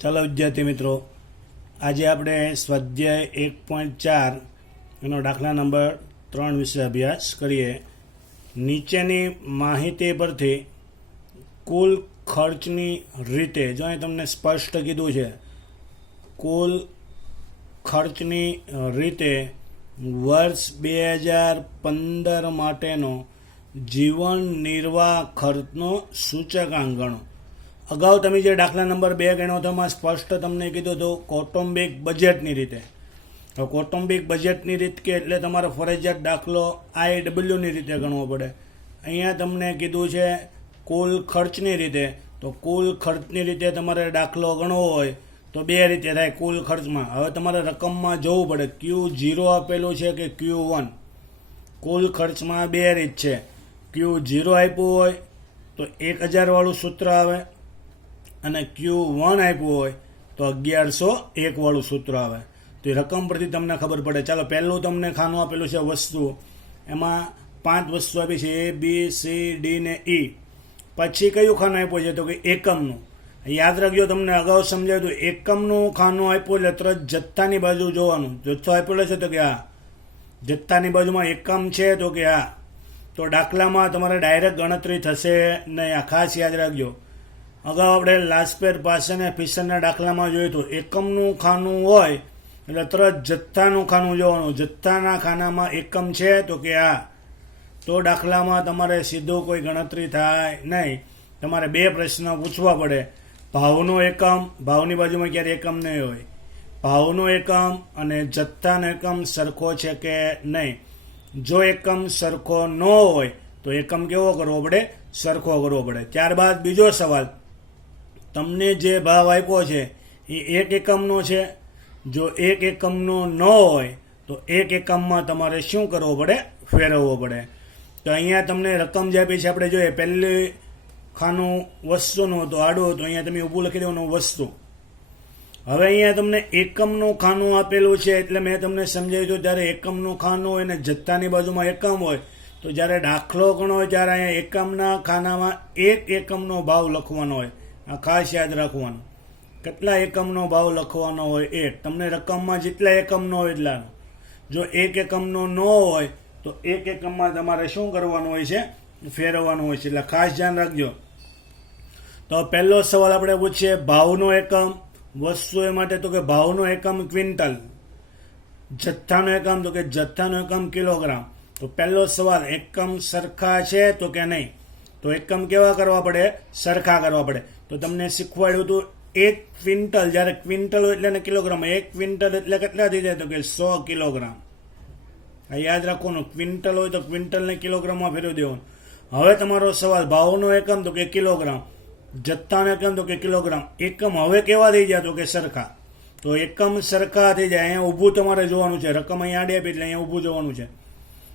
ચાલો વિદ્યાર્થી મિત્રો, આજે આપણે સ્વાધ્યાય 1.4 એનો દાખલા નંબર 3 વિશે અભ્યાસ કરીએ. નીચેની માહિતી પરથી કુલ ખર્ચની રીતે, જો અહીં તમને સ્પષ્ટ કીધું છે, કુલ ખર્ચની રીતે વર્ષ 2015 માટેનો જીવન નિર્વાહ ખર્ચનો સૂચકાંક ગણો. અગાઉ તમે જે દાખલા નંબર 2 ગણ્યો હતો એમાં સ્પષ્ટ તમને કીધું હતું કૌટુંબિક બજેટની રીતે. તો કૌટુંબિક બજેટની રીત કે એટલે તમારે ફરજિયાત દાખલો IWની રીતે ગણવો પડે. અહીંયા તમને કીધું છે કુલ ખર્ચની રીતે. તો કુલ ખર્ચની રીતે તમારે દાખલો ગણવો હોય તો બે રીતે થાય કુલ ખર્ચમાં. હવે તમારે રકમમાં જોવું પડે Q0 આપેલું છે કે Q1. કુલ ખર્ચમાં બે રીત છે. Q0 આપ્યું હોય તો 1000 વાળું સૂત્ર આવે અને Q1 આપ્યું હોય તો 1101 વાળું સૂત્ર આવે. તો એ રકમ પરથી તમને ખબર પડે. ચાલો, પહેલું તમને ખાનું આપેલું છે વસ્તુ, એમાં 5 વસ્તુ આપી છે A, B, C, D ને E. પછી કયું ખાનું આપ્યું છે તો કે એકમનું. યાદ રાખજો, તમને અગાઉ સમજાવ્યું હતું એકમનું ખાનું આપ્યું એટલે તરત જથ્થાની બાજુ જોવાનું. જથ્થો આપેલો છે તો કે આ જથ્થાની બાજુમાં એકમ છે તો કે આ. તો દાખલામાં તમારે ડાયરેક્ટ ગણતરી થશે નહીં. આ ખાસ યાદ રાખજો. અગાઉ આપણે લાસ્પેર પાસે ને ફિશરના દાખલામાં જોયું હતું એકમનું ખાનું હોય એટલે તરત જથ્થાનું ખાનું જોવાનું. જથ્થાના ખાનામાં એકમ છે તો કે આ. તો દાખલામાં તમારે સીધું કોઈ ગણતરી થાય નહીં. તમારે બે પ્રશ્ન પૂછવા પડે. ભાવનો એકમ, ભાવની બાજુમાં ક્યારે એકમ નહીં હોય. ભાવનો એકમ અને જથ્થાનો એકમ સરખો છે કે નહીં. જો એકમ સરખો ન હોય તો એકમ કેવો કરવો પડે? સરખો કરવો પડે. ત્યારબાદ બીજો સવાલ, તમને જે ભાવ આપ્યો છે એ એક એકમનો છે. જો એક એકમનો ન હોય તો એક એકમમાં તમારે શું કરવો પડે? ફેરવવો પડે. તો અહીંયા તમને રકમ જે આપી છે આપણે જોઈએ. પહેલી ખાનું વસ્તુનું તો આડું, તો અહીંયા તમે ઊભું લખી દેવાનું વસ્તુ. હવે અહીંયા તમને એકમનું ખાનું આપેલું છે એટલે મેં તમને સમજાવ્યું હતું ત્યારે એકમનું ખાનું હોય ને જથ્થાની બાજુમાં એકમ હોય તો જ્યારે દાખલો ગણો હોય ત્યારે અહીંયા એકમના ખાનામાં એક એકમનો ભાવ લખવાનો હોય. આ ખાસ યાદ રાખવાનું. કેટલા એકમનો ભાવ લખવાનો હોય? એક. તમને રકમમાં જેટલા એકમનો હોય એટલાનો. જો એક એકમનો ન હોય તો એક એકમમાં તમારે શું કરવાનું હોય છે? ફેરવવાનું હોય છે. એટલે ખાસ ધ્યાન રાખજો. તો પહેલો સવાલ આપણે પૂછીએ ભાવનો એકમ. વસ્તુ એ માટે તો કે ભાવનો એકમ ક્વિન્ટલ. જથ્થાનો એકમ તો કે જથ્થાનો એકમ કિલોગ્રામ. તો પહેલો સવાલ, એકમ સરખા છે તો કે નહીં. તો એકમ કેવા કરવા પડે? સરખા કરવા પડે. તો તમને શીખવાડ્યું હતું એક ક્વિન્ટલ, જ્યારે ક્વિન્ટલ હોય એટલે કિલોગ્રામ. એક ક્વિન્ટલ એટલે કેટલા થઈ જાય તો કે 100 કિલોગ્રામ. આ યાદ રાખવાનું. ક્વિન્ટલ હોય તો ક્વિન્ટલને કિલોગ્રામમાં ફેરવી દેવાનું. હવે તમારો સવાલ, ભાવનો એકમ તો કે કિલોગ્રામ, જથ્થાનો એકમ તો કે કિલોગ્રામ. એકમ હવે કેવા થઈ જાય તો કે સરખા. તો એકમ સરખા થઈ જાય. અહીંયા ઊભું તમારે જોવાનું છે. રકમ અહીંયા આડી આપી એટલે અહીંયા ઊભું જોવાનું છે.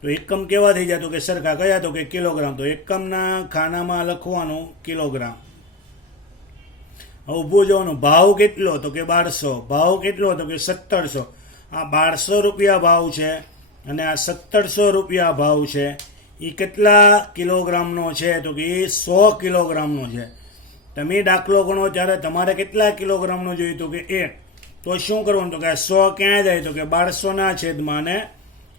તો એકમ કેવા થઈ જાય તો કે સરખા. કયા? તો કે કિલોગ્રામ. તો એકમના ખાનામાં લખવાનું કિલોગ્રામ. ઊભું જોવાનું. ભાવ કેટલો તો કે 1200. ભાવ કેટલો તો કે 1700. આ 1200 રૂપિયા ભાવ છે અને આ 1700 રૂપિયા ભાવ છે. એ કેટલા કિલોગ્રામનો છે તો કે એ 100 કિલોગ્રામનો છે. તમે દાખલો ગણો ત્યારે તમારે કેટલા કિલોગ્રામનો જોઈએ તો કે 1. તો શું કરવાનું તો કે 100 ક્યાં જાય તો કે 1200ના છેદમાં અને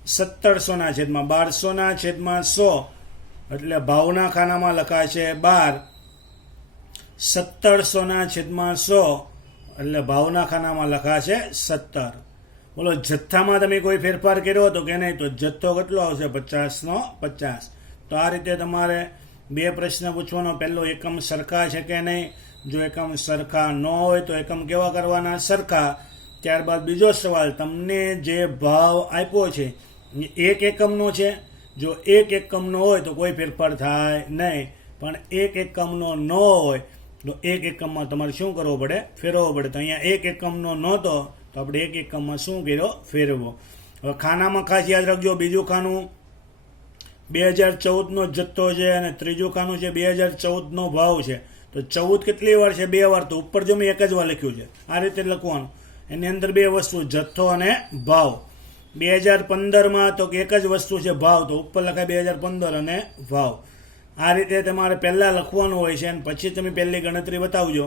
1700ના છેદમાં. 1200ના છેદમાં 100 એટલે ભાવના ખાનામાં લખાશે 12. 1700ના છેદમાં 100 એટલે ભાવના ખાનામાં લખાશે 17. બોલો, જથ્થામાં તમે કોઈ ફેરફાર કર્યો હતો કે નહીં? તો જથ્થો કેટલો આવશે? 50નો 50. તો આ રીતે તમારે બે પ્રશ્ન પૂછવાનો. પહેલો, એકમ સરખા છે કે નહીં. જો એકમ સરખા ન હોય તો એકમ કેવા કરવાના? સરખા. ત્યારબાદ બીજો સવાલ, તમને જે ભાવ આપ્યો છે એ એક એકમનો છે. જો એક એકમનો હોય તો કોઈ ફેરફાર થાય નહીં. પણ એક એકમનો ન હોય તો એક એકમમાં તમારે શું કરવું પડે? ફેરવવો પડે. તો અહીંયા એક એકમનો નહોતો તો આપણે એક એકમમાં શું કર્યો? ફેરવો. હવે ખાનામાં ખાસ યાદ રાખજો, બીજું ખાનું 2014નો જથ્થો છે અને ત્રીજું ખાનું છે 2014નો ભાવ છે. તો 14 કેટલી વાર છે? 2 વાર. તો ઉપર જો મેં એક જ વાર લખ્યું છે. આ રીતે લખવાનું. એની અંદર બે વસ્તુ, જથ્થો અને ભાવ. 2015માં તો એક જ વસ્તુ છે ભાવ, તો ઉપર લખાય 2015 અને ભાવ. આ રીતે તમારે પહેલાં લખવાનું હોય છે અને પછી તમે પહેલી ગણતરી બતાવજો.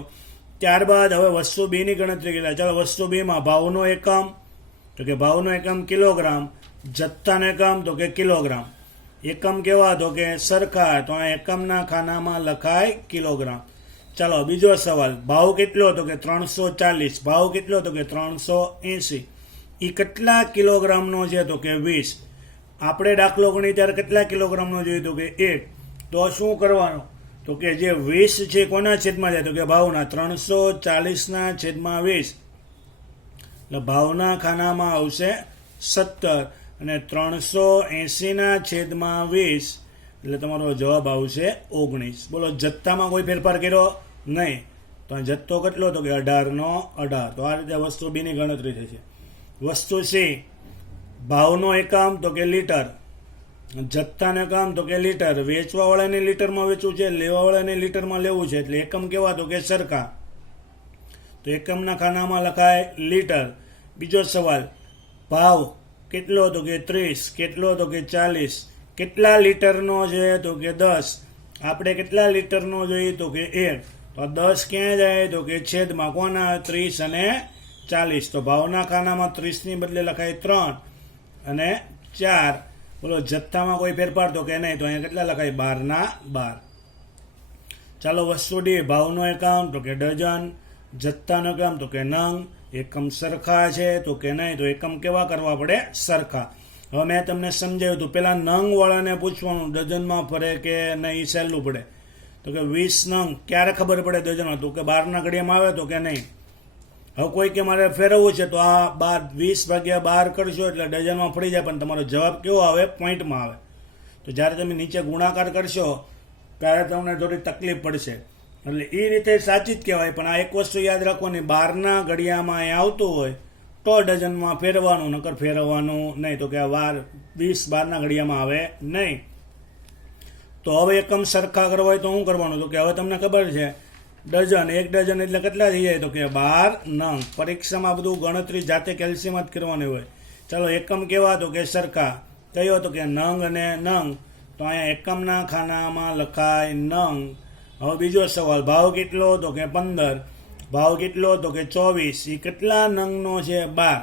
ત્યારબાદ હવે વસ્તુ બી ની ગણતરી કરીએ. ચાલો વસ્તુ બી માં ભાવનો એકમ, તો કે ભાવનો એકમ કિલોગ્રામ, જથ્થાનો એકમ તો કે કિલોગ્રામ. એકમ કેવા તો કે સરખા, તો આ એકમના ખાનામાં લખાય કિલોગ્રામ. ચાલો બીજો સવાલ, ભાવ કેટલો તો કે 340, ભાવ કેટલો તો કે 380. એ કેટલા કિલોગ્રામનો છે તો કે 20. આપણે દાખલો ગણી ત્યારે કેટલા કિલોગ્રામનો જોઈએ તો કે 1. તો શું કરવાનું તો કે જે 20 છે કોના છેદમાં જાય તો કે ભાવના, 340 છેદમાં 20, એટલે ભાવના ખાનામાં આવશે 17 અને 380 છેદમાં 20 એટલે તમારો જવાબ આવશે 19. બોલો જથ્થામાં કોઈ ફેરફાર કર્યો નહીં, તો આ જથ્થો કેટલો તો કે 18/18. તો આ રીતે વસ્તુ બી ની ગણતરી થશે. વસ્તુ સી, ભાવનો એકમ તો કે લીટર, જથ્થાનો એકમ તો કે લીટર, વેચવાવાળાને લીટરમાં વેચવું છે, લેવાવાળાને લીટરમાં લેવું છે, એટલે એકમ કેવા તો કે સરખા, તો એકમના ખાનામાં લખાય લીટર. બીજો સવાલ, ભાવ કેટલો તો કે 30, કેટલો તો કે 40, કેટલા લીટરનો છે તો કે 10. આપણે કેટલા લીટરનો જોઈએ તો કે 1, તો 10 ક્યાં જાય તો કે છેદમાં કોના, 30 અને 40. તો ભાવના ખાનામાં 30 ની બદલે લખાય 3 અને 4. બોલો જથ્થામાં કોઈ ફેરફાર તો કે નહીં, તો અહીંયા કેટલા લખાય 12/12. ચાલો વસ્તુ ડી, ભાવનો એકમ તો કે ડઝન, જથ્થાનો એકમ તો કે નંગ, એકમ સરખા છે તો કે નહીં, તો એકમ કેવા કરવા પડે સરખા. હવે મેં તમને સમજાવ્યું હતું, પેલા નંગ વાળાને પૂછવાનું ડઝનમાં ફરે કે નહીં, સહેલું પડે. તો કે 20 નંગ ક્યારે ખબર પડે ડઝનમાં, તો કે 12ના ઘડિયામાં આવે તો કે નહીં. હવે કોઈ કે મારે ફેરવવું છે તો આ 20/12 કરશો એટલે ડઝનમાં ફરી જાય, પણ તમારો જવાબ કેવો આવે, પોઈન્ટમાં આવે. તો જ્યારે તમે નીચે ગુણાકાર કરશો ત્યારે તમને થોડી તકલીફ પડશે, એટલે એ રીતે સાચી જ કહેવાય. પણ આ એક વસ્તુ યાદ રાખવાની, 12ના ઘડિયામાં એ આવતું હોય તો ડઝનમાં ફેરવાનું, નકર ફેરવવાનું નહીં. તો કે આ 20 12ના ઘડિયામાં આવે નહીં. તો હવે એકમ સરખા કરવા હોય તો શું કરવાનું, તો કે હવે તમને ખબર છે ડઝન, 1 ડઝન એટલે કેટલા થઈ જાય તો કે 12 નંગ. પરીક્ષામાં બધું ગણતરી જાતે કેલ્શિયમ જ કરવાની હોય. ચાલો એકમ કેવા તો કે સરખા, કયો તો કે નંગ અને નંગ, તો અહીંયા એકમના ખાનામાં લખાય નંગ. હવે બીજો સવાલ, ભાવ કેટલો તો કે 15, ભાવ કેટલો તો કે 24, એ કેટલા નંગનો છે 12.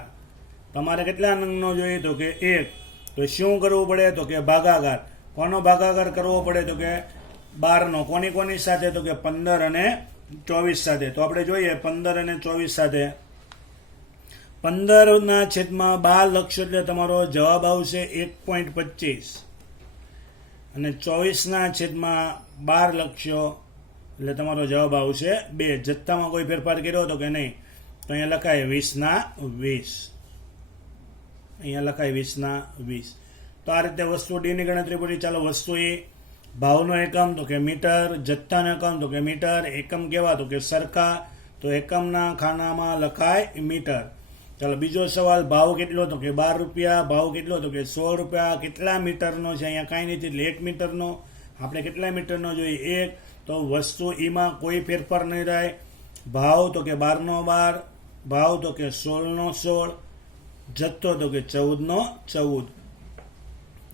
તમારે કેટલા નંગનો જોઈએ તો કે 1. તો શું કરવું પડે તો કે ભાગાકાર. કોનો ભાગાકાર કરવો પડે તો કે 12નો. કોની સાથે તો કે 15 અને 24 સાથે. તો આપણે જોઈએ 15 અને 24 સાથે. 15 છેદમાં 12 લખશો એટલે તમારો જવાબ આવશે 1.25 અને 24 છેદમાં 12 લખશો એટલે તમારો જવાબ આવશે 2. જથ્થામાં કોઈ ફેરફાર કર્યો તો કે નહીં, તો અહીંયા લખાય 20/20. અહીંયા લખાય 20/20. તો આ રીતે વસ્તુ ડી ની ગણતરી પૂરી. ચાલો વસ્તુ એ, ભાવનો એકમ તો કે મીટર, જથ્થાનો એકમ તો કે મીટર, એકમ કેવા તો કે સરખા, તો એકમના ખાનામાં લખાય મીટર. ચાલો બીજો સવાલ, ભાવ કેટલો તો કે 12 રૂપિયા, ભાવ કેટલો તો કે 16 રૂપિયા, કેટલા મીટરનો છે, અહીંયા કાંઈ નથી એટલે 1 મીટરનો. આપણે કેટલા મીટરનો જોઈએ 1, તો વસ્તુ ઈમાં કોઈ ફેરફાર નહીં થાય. ભાવ તો કે 12/12, ભાવ તો કે 16/16, જથ્થો તો કે 14/14.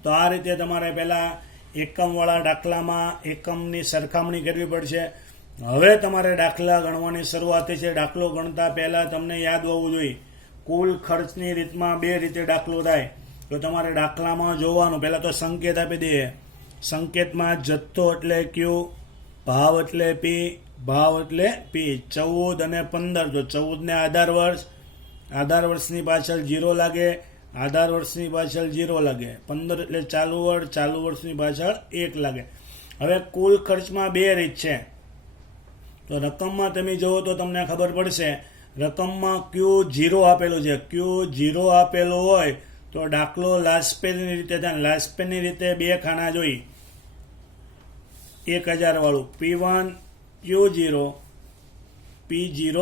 તો આ રીતે તમારે પહેલાં એકમવાળા દાખલામાં એકમની સરખામણી કરવી પડશે. હવે તમારે દાખલા ગણવાની શરૂઆત છે. દાખલો ગણતા પહેલાં તમને યાદ હોવું જોઈએ, કુલ ખર્ચની રીતમાં 2 રીતે દાખલો થાય. તો તમારે દાખલામાં જોવાનું, પહેલાં તો સંકેત આપી દઈએ. સંકેતમાં જથ્થો એટલે ક્યુ, ભાવ એટલે પી, ભાવ એટલે પી. 14 અને 15, તો 14 ને આધાર વર્ષ, આધાર વર્ષની પાછળ 0 લાગે, આધાર વર્ષની પાછળ 0 લાગે. 15 એટલે ચાલુ વર્ષ, ચાલુ વર્ષની પાછળ 1 લાગે. હવે કુલ ખર્ચમાં 2 રીત છે. તો રકમમાં તમે જુઓ તો તમને ખબર પડશે. રકમમાં Q0 આપેલું છે, Q0 આપેલું હોય તો દાખલો લાસ્ટપેનની રીતે થાય. લાસ્ટપેનની રીતે 2 ખાના જોઈ, 1000 વાળું, P1 Q0, P0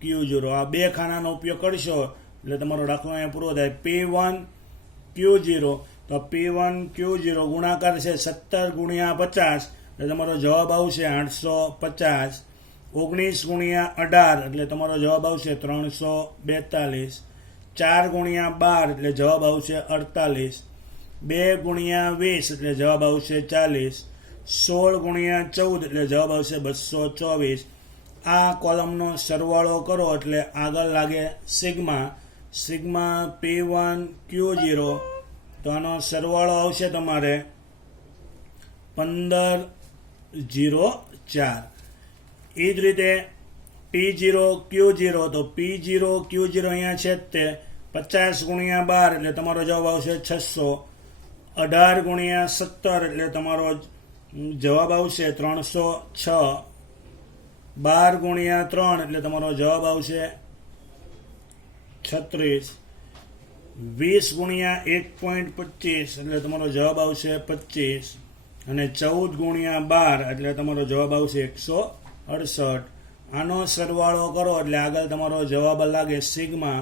Q0, આ 2 ખાનાનો ઉપયોગ કરશો એટલે તમારો દાખલો અહીંયા પૂરો થાય. P1 Q0, તો P1 Q0 ગુણાકાર છે 17 × 50 એટલે તમારો જવાબ આવશે 850. 19 × 18 એટલે તમારો જવાબ આવશે 342. 4 × 12 એટલે જવાબ આવશે 48. 2 × 20 એટલે જવાબ આવશે 40. 16 × 14 એટલે જવાબ આવશે 224. આ કોલમનો સરવાળો કરો એટલે આગળ લાગે સિગ્મા. સિગ્મા P1 Q0, તો આનો સરવાળો આવશે તમારે 1504. એ જ રીતે P0 Q0, તો P0 Q0 અહીંયા છે તે 50 ગુણ્યા 12 એટલે તમારો જવાબ આવશે 600. 18 ગુણ્યા 17 એટલે તમારો જવાબ આવશે 306. 12 ગુણ્યા 3 એટલે તમારો જવાબ આવશે 36. 20 ગુણ્યા 1.25 એટલે તમારો જવાબ આવશે 25. અને 14 ગુણ્યા 12 એટલે તમારો જવાબ આવશે 168. આનો સરવાળો કરો એટલે આગળ તમારો જવાબ લાગે સિગ્મા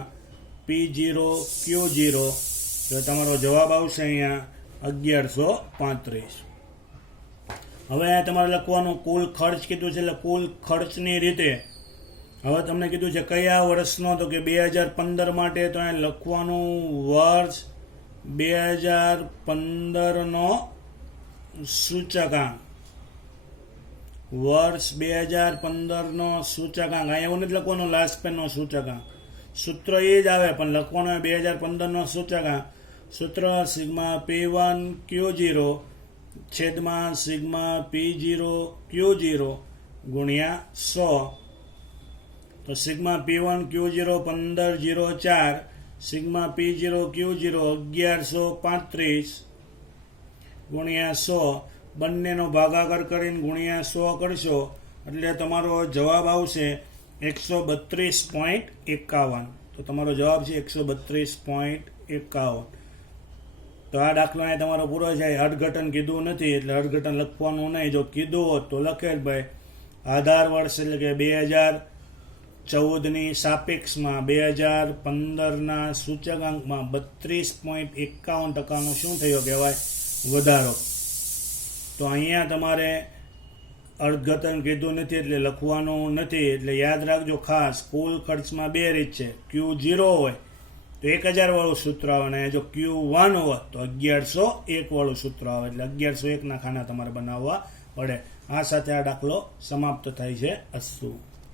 P0 Q0, તો તમારો જવાબ આવશે અહીંયા 1135. હવે અહીંયા તમારે લખવાનું કુલ ખર્ચ કીધું છે, એટલે કુલ ખર્ચની રીતે હવે તમને કીધું છે કયા વર્ષનો, તો કે 2015 માટે. તો અહીંયા લખવાનું વર્ષ 2015 નો સૂચકાંક. વર્ષ 2015 નો સૂચકાંક. અહીંયા એવું નથી લખવાનું લાસ્ટ પેનનો સૂચકાંક, સૂત્ર એ જ આવે પણ લખવાનું 2015 નો સૂચકાંક. સૂત્ર સિગ્મા P1 Q0 છેદમાં સિગ્મા P0 Q0 ગુણ્યા 100. તો sigma P1 Q0 1504, sigma P0 Q0 1135 ગુણ્યા 100. બંનેનો ભાગાકાર કરીને ગુણ્યા 100 કરશો એટલે તમારો જવાબ આવશે 132.51. તો તમારો જવાબ છે 132.51. તો આ દાખલો અહીં તમારો પૂરો થાય. અર્થઘટન કીધું નથી એટલે અર્થઘટન લખવાનું નહીં. જો કીધું હોત તો લખે જ ભાઈ આધાર વર્ષ એટલે કે 2014ની સાપેક્ષમાં 2015ના સૂચકાંકમાં 32.51% શું થયો કહેવાય વધારો. તો અહીંયા તમારે અર્થઘટન કીધું નથી એટલે લખવાનું નથી. એટલે યાદ રાખજો ખાસ, કુલ ખર્ચમાં બે રીત છે. Q0 હોય તો 1000 વાળું સૂત્ર આવે, અને જો Q1 હોય તો 1101 વાળું સૂત્ર આવે. એટલે 1101 ના ખાના તમારે બનાવવા પડે. આ સાથે આ દાખલો સમાપ્ત થાય છે. અસ્તુ.